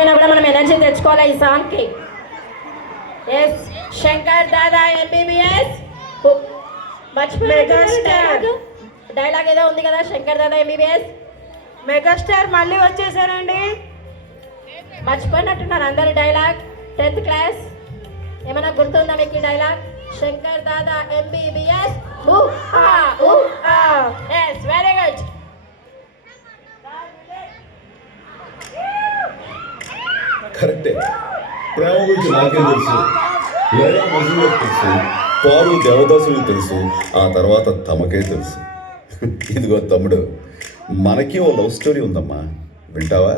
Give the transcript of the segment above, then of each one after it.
లేకపోయినా కూడా మనం ఎనర్జీ తెచ్చుకోవాలి ఈ సాంగ్కి. Yes, Shankar Dada MBBS. Dialogue ఏదో ఉంది కదా, శంకర్ దాదా ఎంబీబీఎస్. మెగాస్టార్ మళ్ళీ వచ్చేసారండి. మర్చిపోయినట్టున్నారు అందరి డైలాగ్. 10th క్లాస్ ఏమైనా గుర్తుందా మీకు ఈ dialogue? Shankar Dada MBBS. Yes, very good. కరెక్టే. ప్రేమ గురించి నాకేం తెలుసు, లేదా మజులకు తెలుసు, పారు దేవదాసులకు తెలుసు, ఆ తర్వాత తమకే తెలుసు. ఇదిగో తమ్ముడు, మనకి ఓ లవ్ స్టోరీ ఉందమ్మా, వింటావా?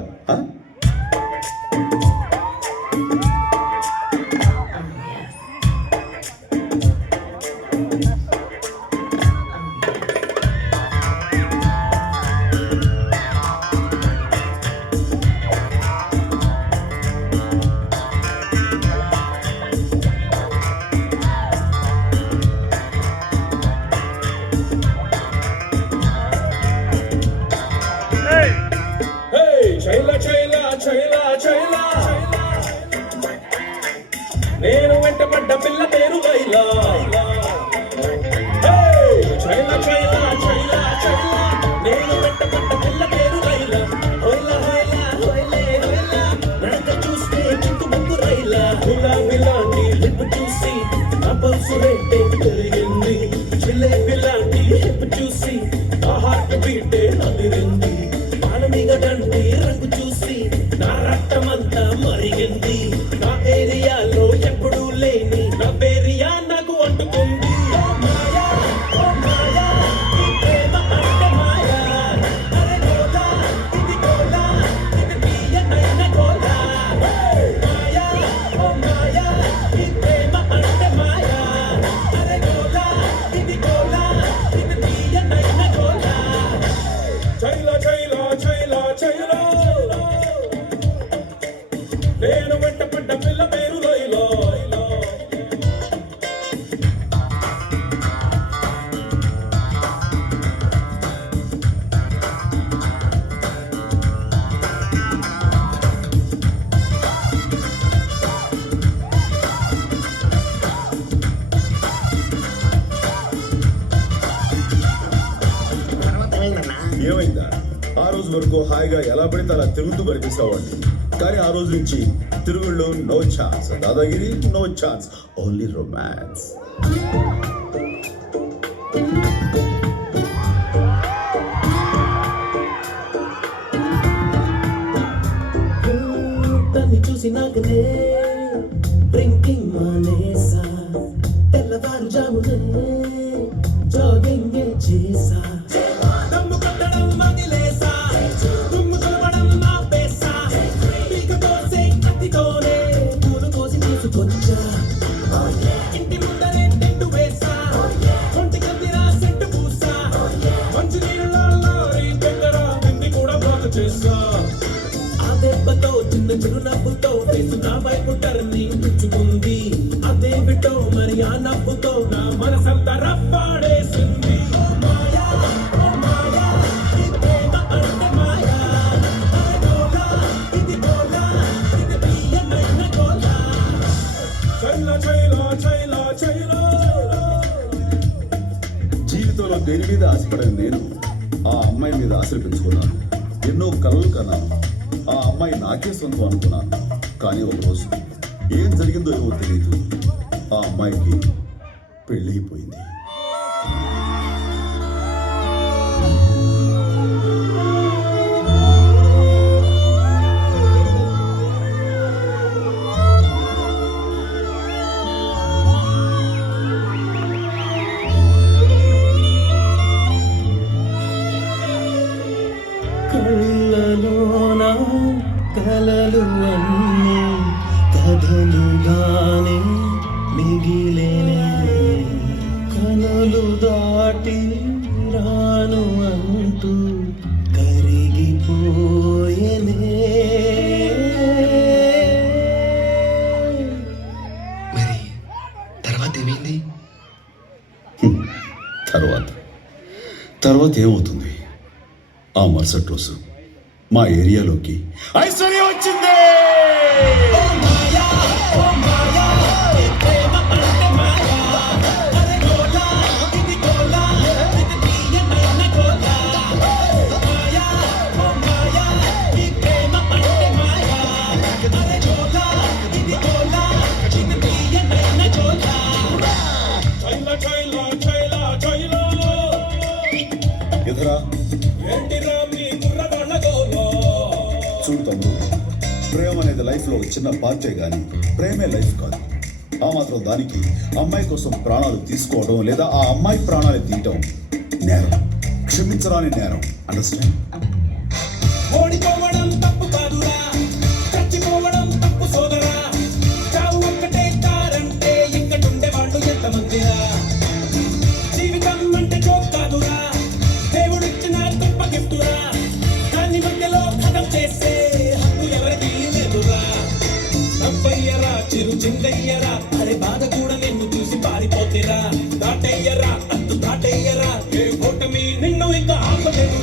నేను వెంటబడ్డ పిల్ల పేరు లైలా. చైలా చైలా చైలా చైలా, నేను వెంటబడ్డ పిల్ల పేరు లైలా. హోయిలా హోయిలా హోయిలే హోయిలా, నడక చూస్తే చుట్టు ముగ్గు రైలా. గులాబీ లాంటి లిప్ చూసి నా పల్సు రేటే పెరిగింది. జిలేబీ లాంటి హిప్ చూసి నా హార్ట్ బీటే అదిరింది. పాలమిగడంటి రంగు చూసి నా రక్తమంతా మరిగింది. నా ఏరియాలో ఎప్పుడు లేని నా పేరియా నాకు అంటుకుంది. ఓ మాయా ఈ ప్రేమ అంటే మాయా. అరే గోలా ఇది గోలా, ఇది తీయనైన గోలా. మాయా ఓ మాయా ఈ ప్రేమ అంటే మాయా. అరే గోలా ఇది గోలా, ఇది తీయనైన గోలా. చైలా చైలా చైలా చైలా, నేను వెంటపడ్డ పిల్ల పేరు లైలా. ఏమైందా? ఆ రోజు వరకు హాయిగా ఎలా పడితే అలా తిరుగుతూ కనిపిస్తావండి, కానీ ఆ రోజు నుంచి తిరుగుళ్ళు నో ఛాన్స్, దాదాగిరి నో ఛాన్స్, ఓన్లీ రొమాన్స్. తన్ని చూసి నాకనే డ్రింకింగ్ మానేసా. తెల్లవారు జామునే జాగింగ్ చేసా. దమ్ము కొట్టడం వదిలేసా, దుమ్ము తులపడం ఆపేసా. పీక కోసే కత్తితోనే పూలు కోసి తీసుకొచ్చా. ఇంటి ముందరే టెంటు వేసా, ఒంటి కత్తిరా సెంటు పూసా. మంచి నీళ్ళలో లారీ దగ్గర బింది కూడా బ్లాక్ చేసా. ఆ దెబ్బతో చిన్న చిరునవ్వుతో వేసు నా వైపు టర్ని పుచ్చుకుంది. అదే బిటో మరి ఆ నవ్వుతో నా మనసంతా రప్పాడేసింది. జీవితంలో దేని మీద ఆశపడని నేను ఆ అమ్మాయి మీద ఆశలు పెంచుకున్నాను. ఎన్నో కలలు కన్నాను. ఆ అమ్మాయి నాకే సొంతం అనుకున్నాను. కానీ ఒకరోజు ఏం జరిగిందో ఏమో తెలియదు, ఆ అమ్మాయికి పెళ్ళైపోయింది. కళ్ళలోన కలలు అన్నీ కథలుగానే మిగిలేనే. కనులు దాటి రాను అంటూ కరిగిపోయేనే. మరి తర్వాత ఏమైంది? తర్వాత ఏమవుతుంది? ఆ మరుసటి రోజు మా ఏరియాలోకి ఐశ్వర్య వచ్చింది. ప్రేమ అనేది లైఫ్లో ఒక చిన్న పార్టే కానీ ప్రేమే లైఫ్ కాదు. ఆ మాత్రం దానికి అమ్మాయి కోసం ప్రాణాలు తీసుకోవడం లేదా ఆ అమ్మాయి ప్రాణాలు తీయటం నేరం, క్షమించరాని నేరం. అండర్స్టాండ్? ఓడిపోవడం తప్పు కాదురా, చచ్చిపోవడం తప్పు సోదరా. చావు ఒక్కటే కారంటే ఇక్కడుండే వాళ్ళు ఎంతమందిరా. జీవితం అంటే జోక్ కాదురా, దేవుడిచ్చిన గొప్ప గిఫ్టురా. దాన్ని మధ్యలో ఖతం చేసే హక్కు ఎవరికి లేదురా. నవ్వయ్యరా, చిరు చిందయ్యరా, అరే బాధ కూడా నిన్ను చూసి పారిపోతేరా. దాటయ్యరా, అంతు దాటయ్యరా, ఏ ఓటమి నిన్ను ఇంకా ఆపలేదు.